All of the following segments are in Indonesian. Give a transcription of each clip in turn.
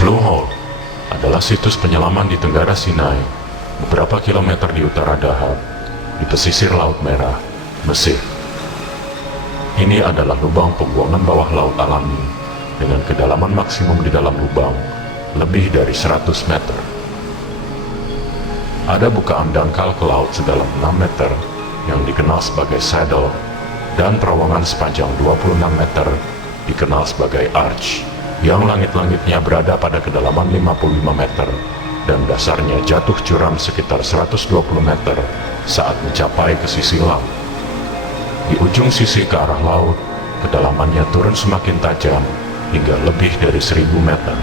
Blue Hole adalah situs penyelaman di Tenggara Sinai, beberapa kilometer di utara Dahab, di pesisir Laut Merah, Mesir. Ini adalah lubang pembuangan bawah laut alami dengan kedalaman maksimum di dalam lubang lebih dari 100 meter. Ada bukaan dangkal ke laut sedalam 6 meter yang dikenal sebagai saddle, dan terowongan sepanjang 26 meter dikenal sebagai arch, yang langit-langitnya berada pada kedalaman 55 meter dan dasarnya jatuh curam sekitar 120 meter saat mencapai ke sisi laut. Di ujung sisi ke arah laut, kedalamannya turun semakin tajam hingga lebih dari 1000 meter.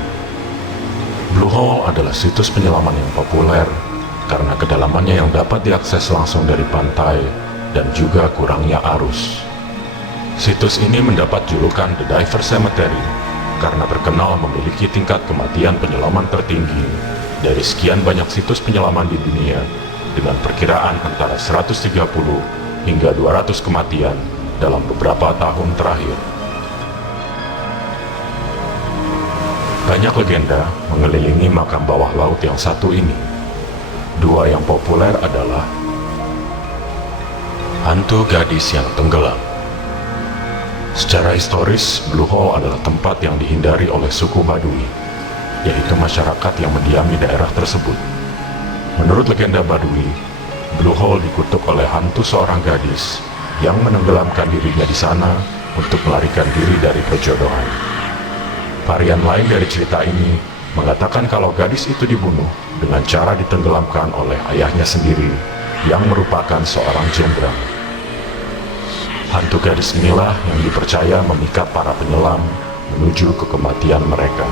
Blue Hole adalah situs penyelaman yang populer karena kedalamannya yang dapat diakses langsung dari pantai dan juga kurangnya arus. Situs ini mendapat julukan The Diver Cemetery karena terkenal memiliki tingkat kematian penyelaman tertinggi dari sekian banyak situs penyelaman di dunia, dengan perkiraan antara 130 hingga 200 kematian dalam beberapa tahun terakhir. Banyak legenda mengelilingi makam bawah laut yang satu ini. Dua yang populer adalah hantu gadis yang tenggelam. Secara historis, Blue Hole adalah tempat yang dihindari oleh suku Badui, yaitu masyarakat yang mendiami daerah tersebut. Menurut legenda Badui, Blue Hole dikutuk oleh hantu seorang gadis yang menenggelamkan dirinya di sana untuk melarikan diri dari perjodohan. Varian lain dari cerita ini mengatakan kalau gadis itu dibunuh dengan cara ditenggelamkan oleh ayahnya sendiri yang merupakan seorang jenderal. Hantu gadis inilah yang dipercaya memikat para penyelam menuju ke kematian mereka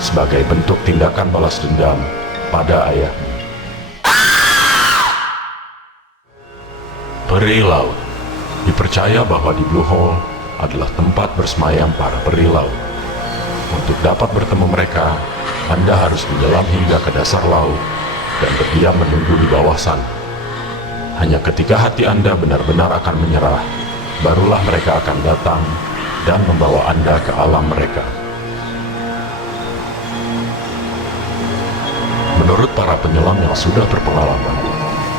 sebagai bentuk tindakan balas dendam pada ayahnya. Peri laut dipercaya bahwa di Blue Hole adalah tempat bersemayam para peri laut. Untuk dapat bertemu mereka, Anda harus menyelam hingga ke dasar laut dan berdiam menunggu di bawah sana. Hanya ketika hati Anda benar-benar akan menyerah, barulah mereka akan datang dan membawa Anda ke alam mereka. Menurut para penyelam yang sudah berpengalaman,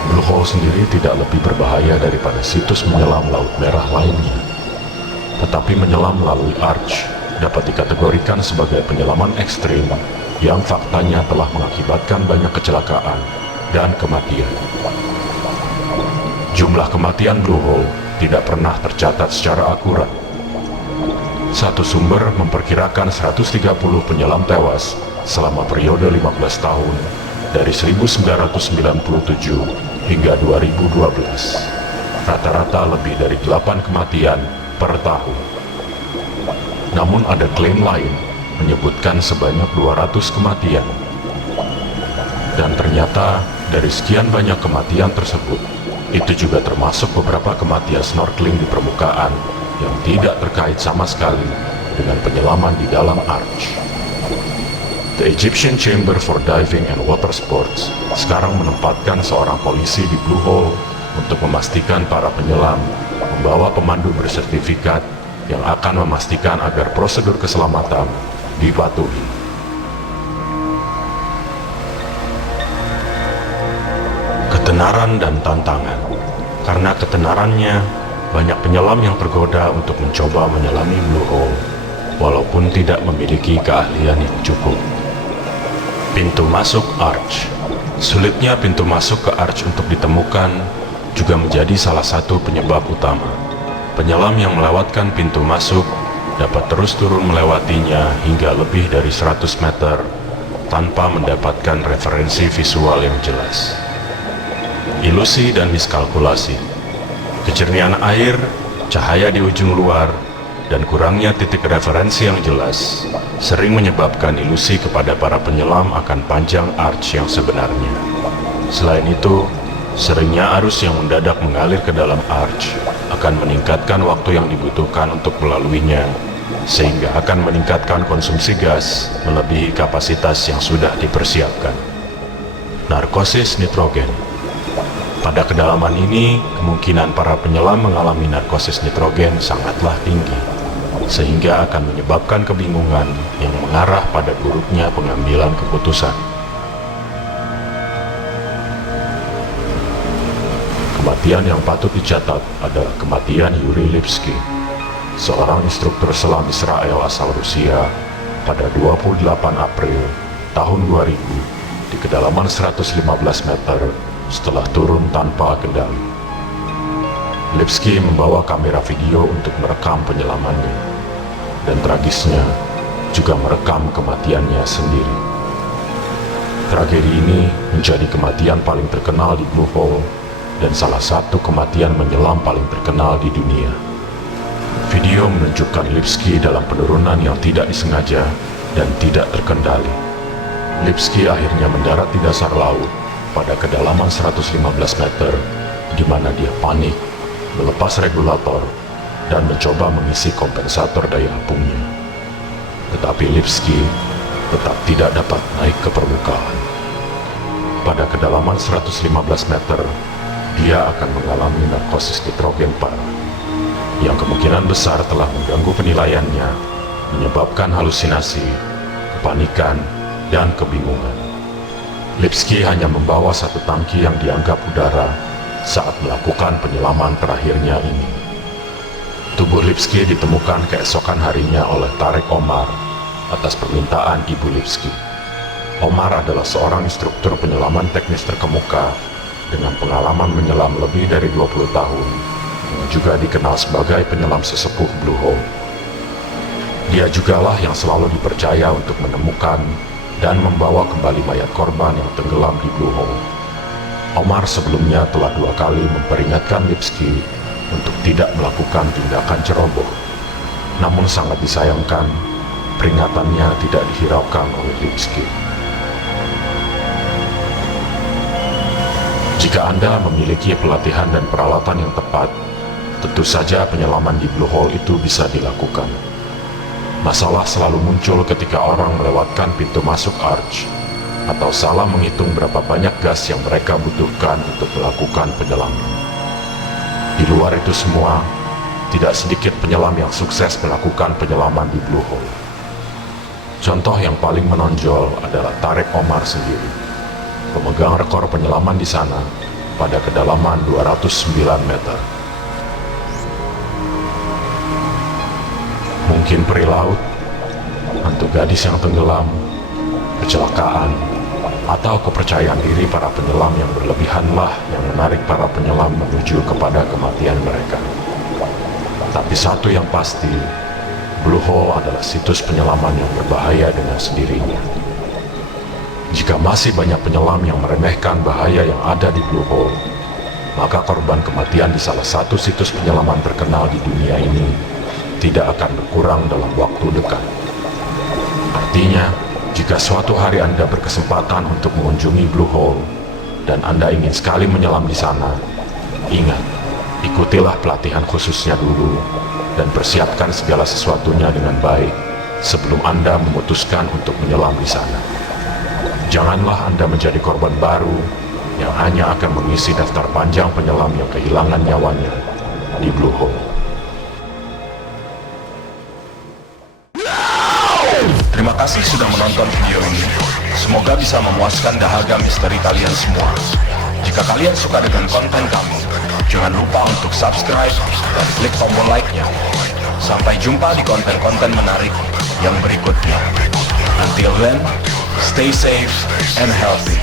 Blue Hole sendiri tidak lebih berbahaya daripada situs menyelam Laut Merah lainnya. Tetapi menyelam melalui arch dapat dikategorikan sebagai penyelaman ekstrim yang faktanya telah mengakibatkan banyak kecelakaan dan kematian. Jumlah kematian Blue Hole tidak pernah tercatat secara akurat. Satu sumber memperkirakan 130 penyelam tewas selama periode 15 tahun dari 1997 hingga 2012. Rata-rata lebih dari 8 kematian per tahun. Namun ada klaim lain menyebutkan sebanyak 200 kematian. Dan ternyata dari sekian banyak kematian tersebut, itu juga termasuk beberapa kematian snorkeling di permukaan yang tidak terkait sama sekali dengan penyelaman di dalam arch. The Egyptian Chamber for Diving and Water Sports sekarang menempatkan seorang polisi di Blue Hole untuk memastikan para penyelam membawa pemandu bersertifikat yang akan memastikan agar prosedur keselamatan dipatuhi. Ketenaran dan tantangan. Karena ketenarannya, banyak penyelam yang tergoda untuk mencoba menyelami Blue Hole, walaupun tidak memiliki keahlian yang cukup. Pintu masuk arch. Sulitnya pintu masuk ke arch untuk ditemukan juga menjadi salah satu penyebab utama. Penyelam yang melewatkan pintu masuk dapat terus turun melewatinya hingga lebih dari 100 meter tanpa mendapatkan referensi visual yang jelas. Ilusi dan miskalkulasi. Kejernihan air, cahaya di ujung luar, dan kurangnya titik referensi yang jelas sering menyebabkan ilusi kepada para penyelam akan panjang arch yang sebenarnya. Selain itu, seringnya arus yang mendadak mengalir ke dalam arch akan meningkatkan waktu yang dibutuhkan untuk melaluinya, sehingga akan meningkatkan konsumsi gas melebihi kapasitas yang sudah dipersiapkan. narkosis nitrogen. Pada kedalaman ini, kemungkinan para penyelam mengalami narkosis nitrogen sangatlah tinggi, sehingga akan menyebabkan kebingungan yang mengarah pada buruknya pengambilan keputusan. Kematian yang patut dicatat adalah kematian Yuri Lipski, seorang instruktur selam Israel asal Rusia, pada 28 April tahun 2000 di kedalaman 115 meter setelah turun tanpa kendali. Lipski membawa kamera video untuk merekam penyelamannya, dan tragisnya juga merekam kematiannya sendiri. Tragedi ini menjadi kematian paling terkenal di Blue Hole dan salah satu kematian menyelam paling terkenal di dunia. Video menunjukkan Lipski dalam penurunan yang tidak disengaja dan tidak terkendali. Lipski akhirnya mendarat di dasar laut pada kedalaman 115 meter, di mana dia panik, melepas regulator, dan mencoba mengisi kompensator daya apungnya. Tetapi Lipski tetap tidak dapat naik ke permukaan. Pada kedalaman 115 meter, dia akan mengalami narkosis nitrogen parah, yang kemungkinan besar telah mengganggu penilaiannya, menyebabkan halusinasi, kepanikan, dan kebingungan. Lipski hanya membawa satu tangki yang dianggap udara saat melakukan penyelaman terakhirnya ini. Tubuh Lipski ditemukan keesokan harinya oleh Tarek Omar atas permintaan ibu Lipski. Omar adalah seorang instruktur penyelaman teknis terkemuka dengan pengalaman menyelam lebih dari 20 tahun, yang juga dikenal sebagai penyelam sesepuh Blue Hole. Dia jugalah yang selalu dipercaya untuk menemukan dan membawa kembali mayat korban yang tenggelam di Blue Hole. Omar sebelumnya telah 2 kali memperingatkan Lipski untuk tidak melakukan tindakan ceroboh. Namun sangat disayangkan, peringatannya tidak dihiraukan oleh Lipski. Jika Anda memiliki pelatihan dan peralatan yang tepat, tentu saja penyelaman di Blue Hole itu bisa dilakukan. Masalah selalu muncul ketika orang melewatkan pintu masuk arch, atau salah menghitung berapa banyak gas yang mereka butuhkan untuk melakukan penyelaman. Di luar itu semua, tidak sedikit penyelam yang sukses melakukan penyelaman di Blue Hole. Contoh yang paling menonjol adalah Tarek Omar sendiri, pemegang rekor penyelaman di sana pada kedalaman 209 meter. Mungkin peri laut, hantu gadis yang tenggelam, kecelakaan, atau kepercayaan diri para penyelam yang berlebihanlah yang menarik para penyelam menuju kepada kematian mereka. Tapi satu yang pasti, Blue Hole adalah situs penyelaman yang berbahaya dengan sendirinya. Jika masih banyak penyelam yang meremehkan bahaya yang ada di Blue Hole, maka korban kematian di salah satu situs penyelaman terkenal di dunia ini tidak akan berkurang dalam waktu dekat. Artinya, jika suatu hari Anda berkesempatan untuk mengunjungi Blue Hole dan Anda ingin sekali menyelam di sana, ingat, ikutilah pelatihan khususnya dulu dan persiapkan segala sesuatunya dengan baik sebelum Anda memutuskan untuk menyelam di sana. Janganlah Anda menjadi korban baru yang hanya akan mengisi daftar panjang penyelam yang kehilangan nyawanya di Blue Hole. Terima kasih sudah menonton video ini. Semoga bisa memuaskan dahaga misteri kalian semua. Jika kalian suka dengan konten kami, jangan lupa untuk subscribe dan klik tombol like-nya. Sampai jumpa di konten-konten menarik yang berikutnya. Until then, stay safe and healthy.